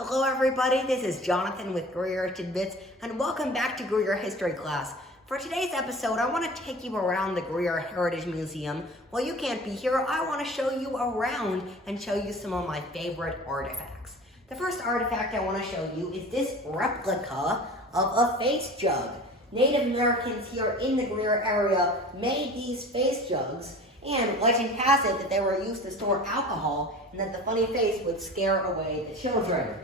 Hello everybody, this is Jonathan with Greer Heritage Museum, and welcome back to Greer History Class. For today's episode, I want to take you around the Greer Heritage Museum. While you can't be here, I want to show you around and show you some of my favorite artifacts. The first artifact I want to show you is this replica of a face jug. Native Americans here in the Greer area made these face jugs, and legend has it that they were used to store alcohol and that the funny face would scare away the children.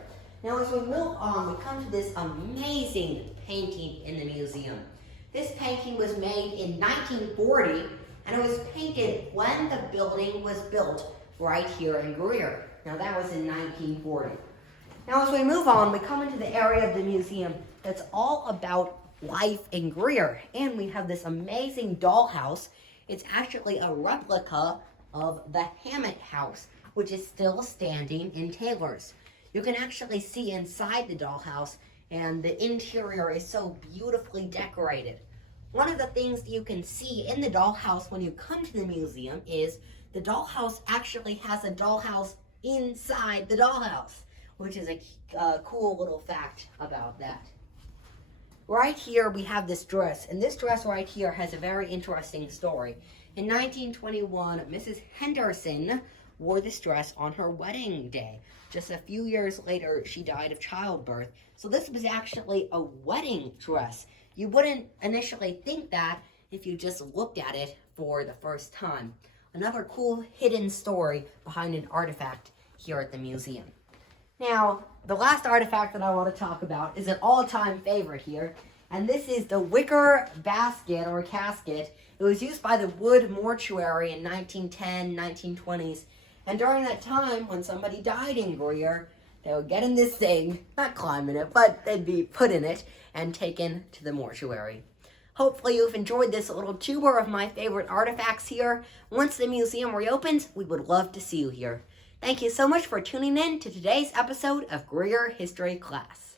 Now as we move on, we come to this amazing painting in the museum. This painting was made in 1940, and it was painted when the building was built right here in Greer. Now that was in 1940. Now as we move on, we come into the area of the museum that's all about life in Greer, and we have this amazing dollhouse. It's actually a replica of the Hammett House, which is still standing in Taylor's. You can actually see inside the dollhouse, and the interior is so beautifully decorated. One of the things that you can see in the dollhouse when you come to the museum is the dollhouse actually has a dollhouse inside the dollhouse, which is a cool little fact about that. Right here we have this dress, and this dress right here has a very interesting story. In 1921, Mrs. Henderson wore this dress on her wedding day. Just a few years later, she died of childbirth. So this was actually a wedding dress. You wouldn't initially think that if you just looked at it for the first time. Another cool hidden story behind an artifact here at the museum. Now, the last artifact that I want to talk about is an all-time favorite here, and this is the Wicker Basket or casket. It was used by the Wood Mortuary in 1910, 1920s, and during that time, when somebody died in Greer, they would get in this thing, not climb in it, but they'd be put in it and taken to the mortuary. Hopefully you've enjoyed this little tour of my favorite artifacts here. Once the museum reopens, we would love to see you here. Thank you so much for tuning in to today's episode of Greer History Class.